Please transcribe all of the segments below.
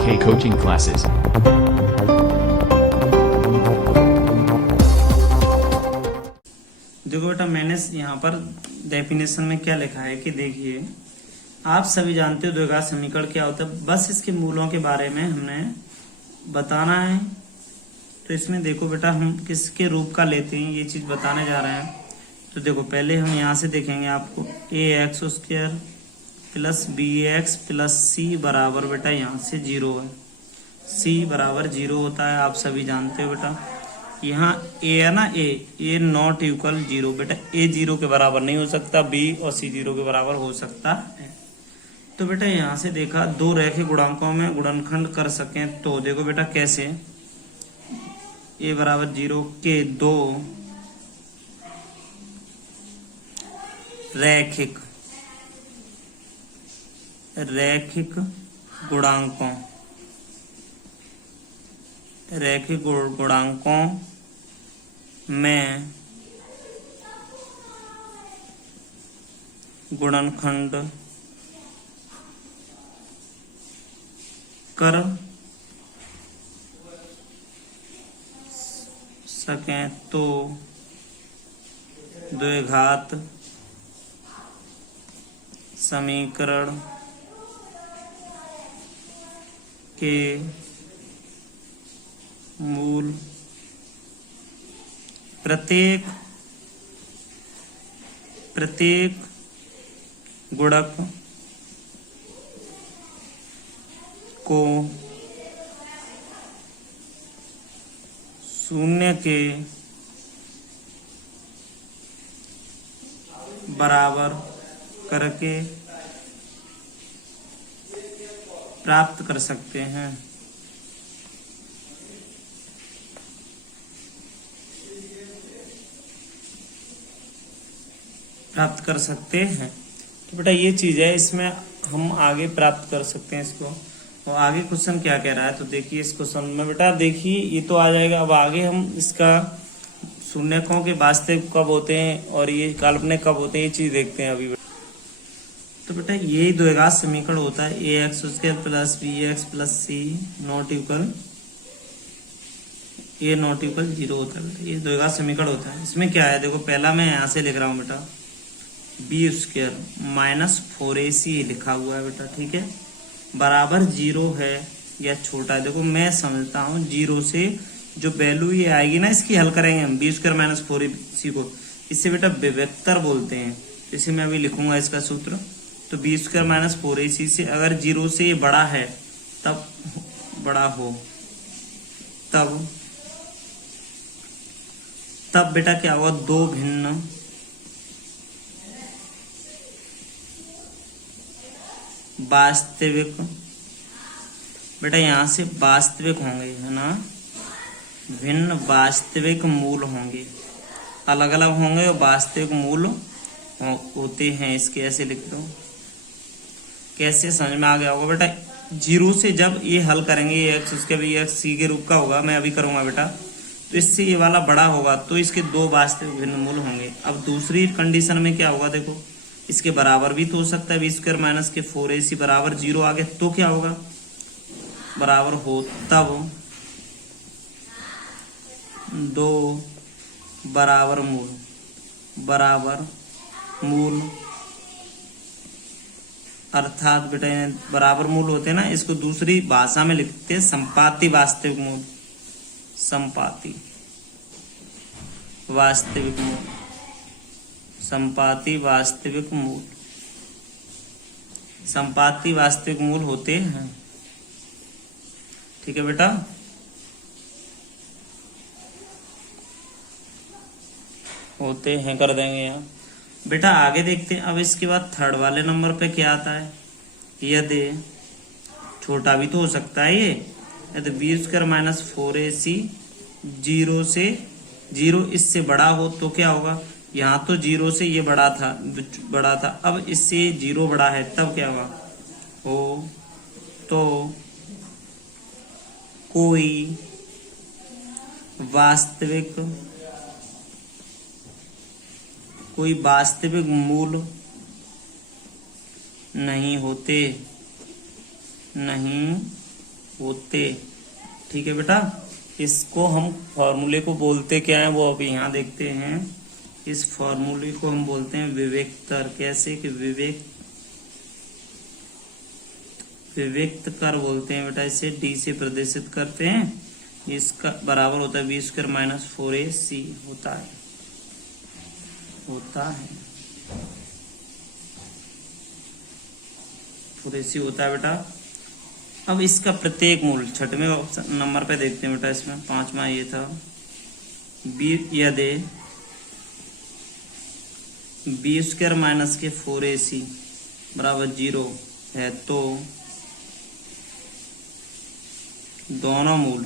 K coaching classes. देखो बेटा, मैंने यहाँ पर डेफिनेशन में क्या लिखा है कि देखिए, आप सभी जानते हो द्विघात समीकरण क्या होता है, बस इसके मूलों के बारे में हमने बताना है। तो इसमें देखो बेटा, हम किसके रूप का लेते हैं ये चीज बताने जा रहे हैं। तो देखो, पहले हम यहाँ से देखेंगे आपको ax² plus bx plus c बराबर बेटा यहाँ से 0 है। c बराबर 0 होता है, आप सभी जानते हो बेटा। यहाँ a है ना, a नॉट इक्वल 0, बेटा a 0 के बराबर नहीं हो सकता, b और c 0 के बराबर हो सकता है। तो बेटा यहाँ से देखा, दो रैखिक गुणांकों में गुणनखंड कर सकें तो देखो बेटा कैसे, a बराबर 0 के दो रैखिक गुणांकों में गुणनखंड कर सकें तो द्विघात समीकरण के मूल प्रत्येक गुणक को शून्य के बराबर करके प्राप्त कर सकते हैं। तो बेटा ये चीज है, इसमें हम आगे प्राप्त कर सकते हैं इसको। और आगे क्वेश्चन क्या कह रहा है, तो देखिए इस क्वेश्चन में बेटा देखिए ये तो आ जाएगा। अब आगे हम इसका शून्यकों के वास्तविक कब होते हैं और ये काल्पनिक कब होते हैं, ये चीज देखते हैं अभी। तो बेटा यही द्विघात समीकरण होता है, ax² plus bx plus c not equal a not equal 0 होता है बेटा, ये द्विघात समीकरण होता है। इसमें क्या है, देखो पहला मैं यहाँ से लिख रहा हूँ बेटा, b² माइनस 4ac लिखा हुआ है बेटा, ठीक है, बराबर 0 है या छोटा है। देखो मैं समझता हूँ 0 से जो वैल्यू ये आएगी ना, इसकी हल करेंगे हम, b² माइनस 4ac को, इससे बेटा विवेक्तर बोलते हैं। इसे मैं अभी लिखूंगा इसका सूत्र। तो b² माइनस 4ac से अगर 0 से ये बड़ा है, तब बड़ा हो, तब बेटा क्या होगा, दो भिन्न वास्तविक, बेटा यहां से वास्तविक होंगे, है ना, भिन्न वास्तविक मूल होंगे, अलग अलग होंगे और वास्तविक मूल होते हैं। इसके ऐसे लिख दो, कैसे समझ में आ गया होगा बेटा। 0 से जब ये हल करेंगे, ये x उसके भी x c के रूप का होगा, मैं अभी करूंगा बेटा, तो इससे ये वाला बड़ा होगा, तो इसके दो वास्तविक भिन्न मूल होंगे। अब दूसरी कंडीशन में क्या होगा, देखो इसके बराबर भी तो हो सकता है, b² माइनस के 4ac बराबर 0 आ गया, तो क्या होगा, बराबर हो, तब दो बराबर मूल अर्थात बेटा बराबर मूल होते हैं ना, इसको दूसरी भाषा में लिखते हैं संपाती वास्तविक मूल, संपाती वास्तविक मूल होते हैं, ठीक है बेटा। होते हैं कर देंगे यहाँ बेटा। आगे देखते हैं अब इसके बाद थर्ड वाले नंबर पे क्या आता है, यदि छोटा भी तो हो सकता है ये, यदि b² माइनस 4ac 0 से 0 इससे बड़ा हो, तो क्या होगा, यहाँ तो 0 से ये बड़ा था, अब इससे 0 बड़ा है, तब क्या होगा, हो तो कोई वास्तविक मूल नहीं होते। ठीक है बेटा, इसको हम फॉर्मूले को बोलते क्या है वो अभी यहाँ देखते हैं। इस फॉर्मूले को हम बोलते हैं विवेक्तर। कैसे कि विवेक्त कर बोलते हैं बेटा, इसे डी से प्रदर्शित करते हैं। इसका बराबर होता है बी स्क्वायर माइनस 4ac होता है 4ac होता है बेटा। अब इसका प्रत्येक मूल छठवें ऑप्शन नंबर पे देखते हैं बेटा। इसमें पांचवा ये था बी, यदि बी स्क्वायर माइनस के 4ac बराबर 0 है तो दोनों मूल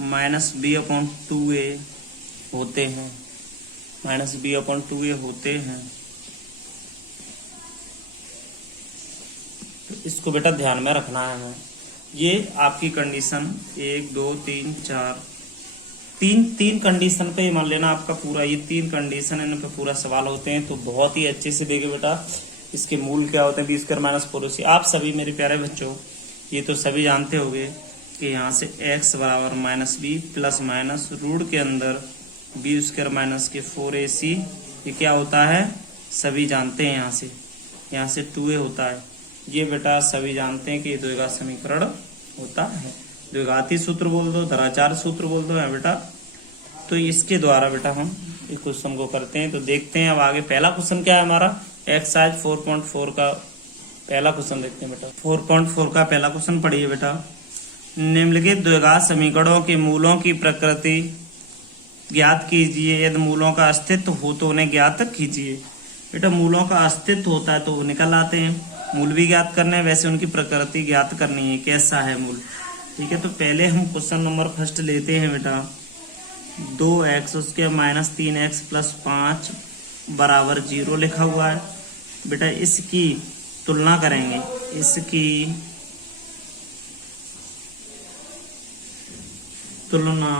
-b/2a होते हैं। तो इसको बेटा ध्यान में रखना है। ये आपकी कंडीशन 1 2 3 4 तीन कंडीशन पे मान लेना आपका पूरा, ये 3 कंडीशन इन पे पूरा सवाल होते हैं। तो बहुत ही अच्छे से देखिए बेटा, इसके मूल क्या होते हैं बी स्क्वायर माइनस 4ac। आप सभी मेरे प्यारे बच्चों ये तो सभी जानते होंगे कि यहाँ से x बराबर -b प्लस माइनस रूट के अंदर बी स्क्वायर माइनस के 4ac ये क्या होता है सभी जानते हैं। यहाँ से 2a होता है। ये बेटा सभी जानते हैं कि ये द्विघात समीकरण होता है। द्विघाती सूत्र बोल दो, धराचार सूत्र बोल दो है बेटा। तो इसके द्वारा बेटा हम इस क्वेश्चन को करते हैं। तो देखते हैं अब आगे पहला क्वेश्चन क्या है हमारा, एक्सरसाइज 4.4 का पहला क्वेश्चन देखते हैं बेटा। 4.4 का पहला क्वेश्चन पढ़िए बेटा। निम्नलिखित द्विघात समीकरणों के मूलों की प्रकृति ज्ञात कीजिए। यदि मूलों का अस्तित्व हो तो उन्हें ज्ञात कीजिए। बेटा मूलों का अस्तित्व होता है तो वो निकल आते हैं, मूल भी ज्ञात करने हैं, वैसे उनकी प्रकृति ज्ञात करनी है कैसा है मूल। ठीक है, तो पहले हम क्वेश्चन नंबर फर्स्ट लेते हैं बेटा। 2x उसके -3x प्लस 5 बराबर 0 लिखा हुआ है बेटा। इसकी तुलना करेंगे, इसकी तुलना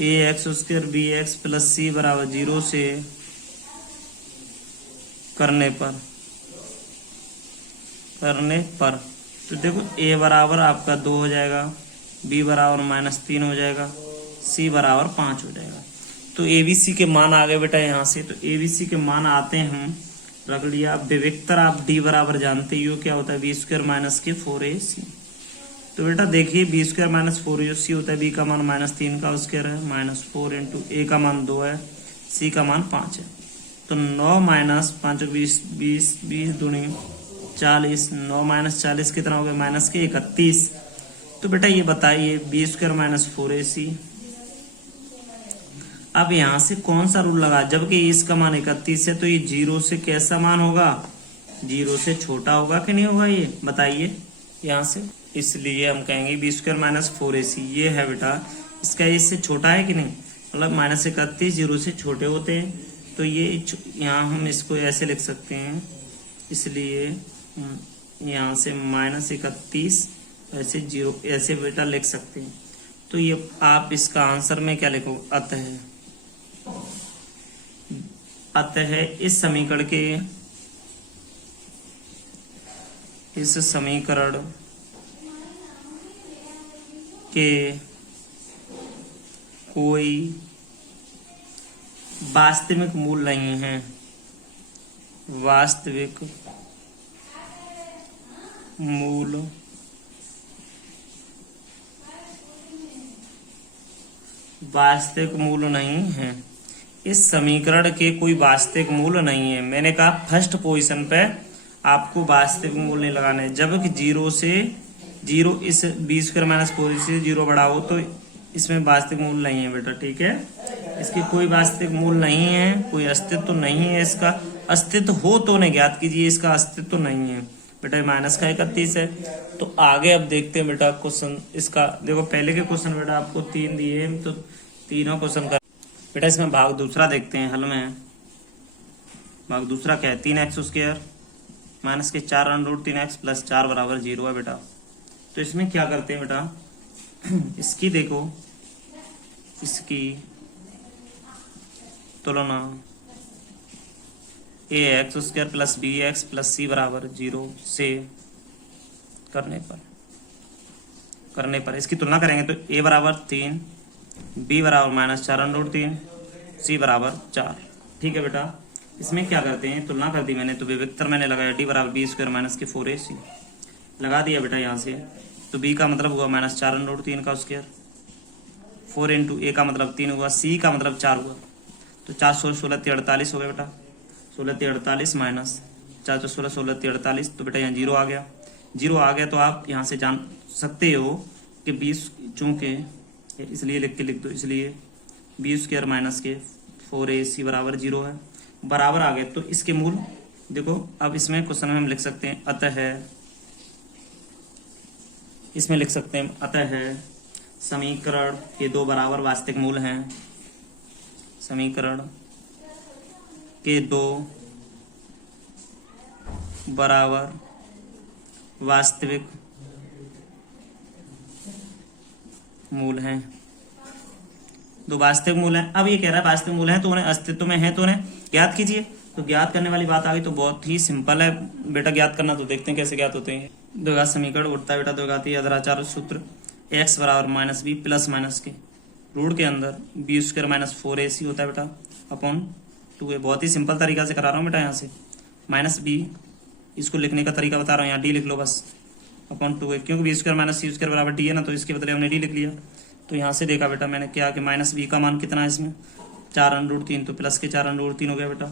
ax square bx plus c बराबर 0 से करने पर तो देखो a बराबर आपका 2 हो जाएगा, b बराबर -3 हो जाएगा, c बराबर 5 हो जाएगा। तो abc के मान आ गए बेटा यहाँ से। तो abc के मान आते हैं, हम रख लिया। विवेक्तर आप d बराबर जानते ही हो क्या होता है बी स्क्वायर माइनस के 4ac। तो बेटा देखिए बी स्क्वायर माइनस 4ac होता है, b का मान -3 का स्क्वायर है, -4 इंटू a का मान 2 है, c का मान 5 है। तो 9 माइनस 5 20 20 20 दूनी 40, 9 माइनस 40 कितना हो गया -31। तो बेटा ये बताइए बी स्क्वायर माइनस 4ac। अब यहाँ से कौन सा रूल लगा, जबकि इसका मान 31 है तो ये 0 से कैसा मान होगा, 0 से छोटा होगा कि नहीं होगा, ये बताइए यहाँ से। इसलिए हम कहेंगे बी स्क्वायर माइनस 4ac ये है बेटा, इसका इससे छोटा है कि नहीं, मतलब -31 0 से छोटे होते हैं। तो ये यहाँ हम इसको ऐसे लिख सकते हैं, इसलिए यहाँ से -31 ऐसे 0 ऐसे बेटा लिख सकते हैं। तो ये आप इसका आंसर में क्या लिखो, अतः इस समीकरण के कोई वास्तविक मूल नहीं है, वास्तविक मूल नहीं है। इस समीकरण के कोई वास्तविक मूल नहीं है। मैंने कहा फर्स्ट पोजीशन पे आपको वास्तविक मूल नहीं लगाना है, जबकि 0 से 0 इस बी स्क्वायर माइनस 4 से 0 बड़ा हो तो इसमें वास्तविक मूल नहीं है बेटा। ठीक है, इसकी कोई वास्तविक मूल नहीं है, कोई अस्तित्व तो नहीं है। इसका अस्तित्व हो तो उन्हें ज्ञात कीजिए, इसका अस्तित्व तो नहीं है बेटा। माइनस का 31 है। तो आगे अब देखते हैं बेटा क्वेश्चन इसका। देखो पहले के क्वेश्चन बेटा आपको 3 दिए, तो तीनों क्वेश्चन का बेटा इसमें भाग दूसरा देखते हैं। हल में भाग दूसरा क्या है, 3x स्क्वायर माइनस के 4 अंडर 3x प्लस 4 बराबर 0 है बेटा। तो इसमें क्या करते हैं बेटा, इसकी देखो, इसकी तुलना A X square plus B X plus C बराबर 0 से करने पर इसकी तुलना करेंगे तो ए बराबर 3, बी बराबर -4√3, सी बराबर 4। ठीक है बेटा, इसमें क्या करते हैं, तुलना कर दी मैंने तो विविक्तर मैंने लगाया डी बराबर बी स्क्वायर माइनस के 4ac लगा दिया बेटा यहाँ से। तो बी का मतलब हुआ -4√3 का स्क्वायर, 4 इंटू ए का मतलब 3 हुआ, सी का मतलब 4 हुआ। तो 4 16 16 48 हो गया बेटा, 16 48 माइनस 4 16 16 48। तो बेटा यहाँ 0 आ गया, 0 आ गया तो आप यहाँ से जान सकते हो कि 20 चूँकि इसलिए लिख दो, इसलिए बी स्क्वायर माइनस के 4ac बराबर 0 है, बराबर आ गए। तो इसके मूल देखो, अब इसमें क्वेश्चन में हम लिख सकते हैं अतः, इसमें लिख सकते हैं अतः समीकरण के दो बराबर वास्तविक मूल हैं, समीकरण के दो बराबर वास्तविक मूल हैं, दो वास्तविक मूल हैं। अब ये कह रहा है वास्तविक मूल हैं तो उन्हें अस्तित्व में है तो उन्हें ज्ञात कीजिए। तो ज्ञात करने वाली बात आ गई, तो बहुत ही सिंपल है बेटा ज्ञात करना। तो देखते हैं कैसे ज्ञात होते हैं। द्विघात समीकरण उठता है बेटा द्विघाती अधाराचार सूत्र, एक्स बराबर माइनस बी प्लस माइनस के रूट के अंदर बी स्क्वायर माइनस 4ac होता है बेटा अपॉन 2a। बहुत ही सिंपल तरीका से करा रहा हूँ बेटा, यहाँ से माइनस बी, इसको लिखने का तरीका बता रहा हूँ, यहाँ डी लिख लो बस अपॉन 2a, क्योंकि बी स्क्वायर माइनस सी स्क्वायर बराबर डी है ना, तो इसके बदले हमने डी लिख लिया। तो यहाँ से देखा बेटा मैंने क्या कि माइनस बी का मान कितना है इसमें 4√3, तो प्लस के 4√3 हो गया बेटा।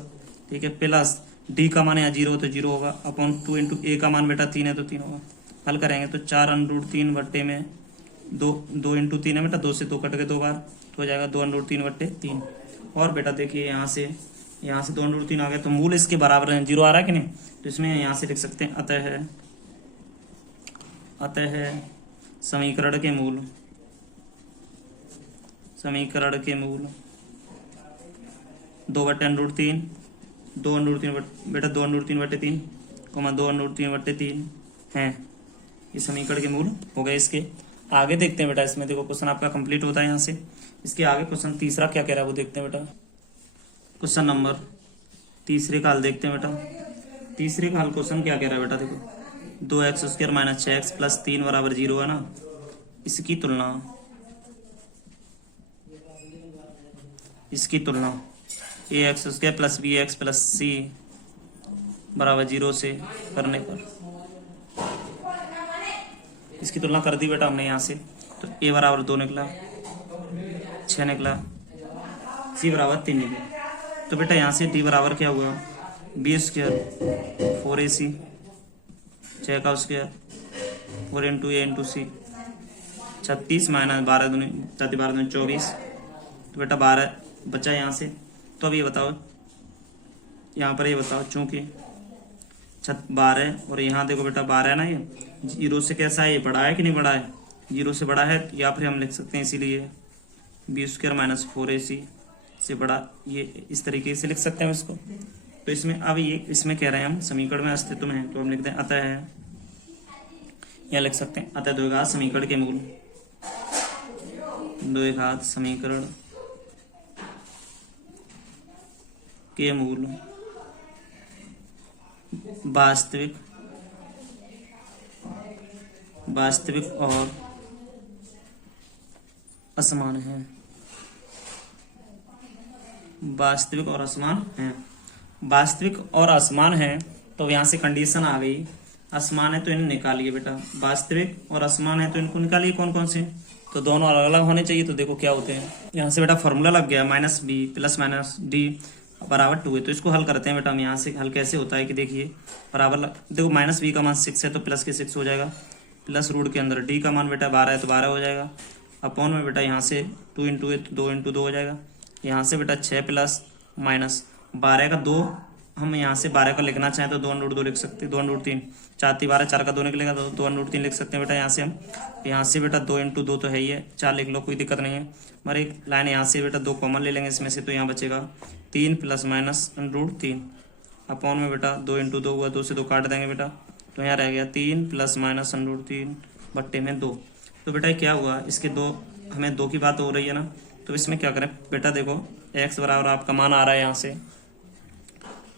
ठीक है, प्लस डी का मान यहाँ 0 तो 0 होगा अपॉन 2 इंटू ए का मान बेटा 3 है तो 3 होगा। हल करेंगे तो 4√3 बट्टे में 2 इंटू 3 है बेटा, 2 से 2 कट गए 2 बार, तो हो जाएगा 2√3 बट्टे 3। और बेटा देखिए यहाँ से 2√3 आ गया, तो मूल इसके बराबर है, 0 आ रहा है कि नहीं। तो इसमें यहाँ से लिख सकते हैं अतः समीकरण के मूल 2/√3, 2√3 बेटा 2√3 बट्टे 3, 2√3 बट्टे 3 हैं, ये समीकरण के मूल हो गए। इसके आगे देखते हैं बेटा, इसमें देखो क्वेश्चन आपका कंप्लीट होता है यहाँ से। इसके आगे क्वेश्चन तीसरा क्या कह रहा है वो देखते हैं बेटा। क्वेश्चन नंबर तीसरे का हल देखते हैं बेटा। तीसरे का हल क्वेश्चन क्या कह रहा है बेटा, देखो 2x square minus 6x plus 3 बराबर 0 है ना, इसकी तुलना ax square plus bx plus c बराबर 0 से करने पर, इसकी तुलना कर दी बेटा हमने यहाँ से। तो a बराबर 2 निकला, 6 निकला, c बराबर 3 निकला। तो बेटा यहाँ से d बराबर क्या हुआ, बी स्क्वायर 4ac 6 का स्क्वायर 4 इंटू ए इंटू सी, 36 माइनस 12 दूनी 24। तो बेटा 12 बचा यहाँ से। तो अब ये बताओ, यहाँ पर ये बताओ चूंकि 12 और यहाँ देखो बेटा 12 है ना, ये 0 से कैसा है, ये बड़ा है कि नहीं बड़ा है, 0 से बड़ा है, या फिर हम लिख सकते हैं इसीलिए बी स्क्वायर माइनस 4ac से बड़ा, ये इस तरीके से लिख सकते हैं इसको। तो इसमें अब ये इसमें कह रहे हैं हम समीकरण में अस्तित्व में है, तो हम लिखते हैं अतः है, या लिख सकते हैं अतः द्विघात समीकरण के मूल, द्विघात समीकरण के मूल वास्तविक और असमान है, वास्तविक और असमान है। वास्तविक और असमान है तो यहाँ से कंडीशन आ गई, असमान है तो इन्हें निकालिए बेटा, वास्तविक और असमान है तो इनको निकालिए कौन कौन से, तो दोनों अलग अलग होने चाहिए। तो देखो क्या होते हैं, यहाँ से बेटा फॉर्मूला लग गया minus B plus minus D बराबर 2 है। तो इसको हल करते हैं बेटा हम। यहाँ से हल कैसे होता है कि देखिए बराबर देखो माइनस बी का मान 6 है तो प्लस के 6 हो जाएगा, प्लस रूट के अंदर डी का मान बेटा 12 है तो 12 हो जाएगा, अपॉन में बेटा यहाँ से 2 इंटू 2 इंटू 2 हो जाएगा। यहाँ से बेटा 6 प्लस माइनस 12 का 2, हम यहाँ से 12 का लिखना चाहें तो 2√2 लिख सकते हैं, 2√3 4 12 4 का 2 निकलेगा तो 2√3 लिख सकते हैं बेटा। यहाँ से हम यहाँ से बेटा 2 इंटू 2 तो है ही है, 4 लिख लो कोई दिक्कत नहीं है। हमारे एक लाइन यहाँ से बेटा 2 कॉमन ले लेंगे इसमें से, तो यहाँ बचेगा 3 प्लस माइनस √3 अपॉन में बेटा 2 इंटू 2 हुआ, 2 से 2 काट देंगे बेटा, तो यहाँ रह गया 3 प्लस माइनस √3 बट्टे में 2। तो बेटा क्या हुआ, इसके 2 हमें 2 की बात हो रही है ना, तो इसमें क्या करें बेटा, देखो x बराबर आपका मान आ रहा है यहाँ से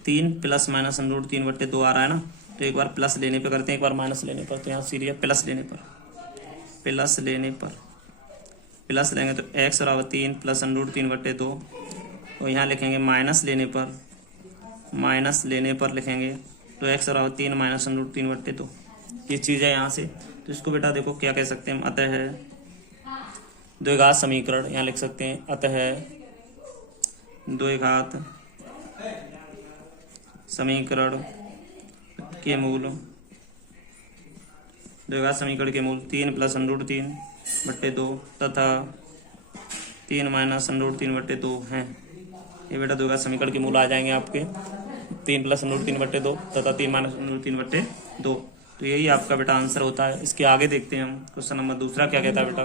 3 प्लस माइनस अंडर रूट 3/2 आ रहा है ना, तो एक बार प्लस लेने पे करते हैं, एक बार माइनस लेने पर। तो यहाँ सीरिया प्लस लेने पर, प्लस लेंगे तो x बराबर 3 प्लस अंडर रूट 3/2। तो यहाँ लिखेंगे माइनस लेने पर लिखेंगे तो x बराबर 3 माइनस अंडर रूट 3/2। ये चीज़ है यहाँ से। तो इसको बेटा देखो क्या कह सकते हैं हम, अतः द्विघात समीकरण यहाँ लिख सकते हैं, अतः द्विघात समीकरण के मूल 3 प्लस अंडर रूट 3/2 तथा 3 माइनस अंडर रूट 3/2 हैं। ये बेटा द्विघात समीकरण के मूल आ जाएंगे आपके, 3 प्लस अंडर रूट 3/2 तथा 3 माइनस अंडर रूट 3/2। तो यही आपका बेटा आंसर होता है। इसके आगे देखते हैं हम क्वेश्चन नंबर दूसरा क्या कहता है बेटा।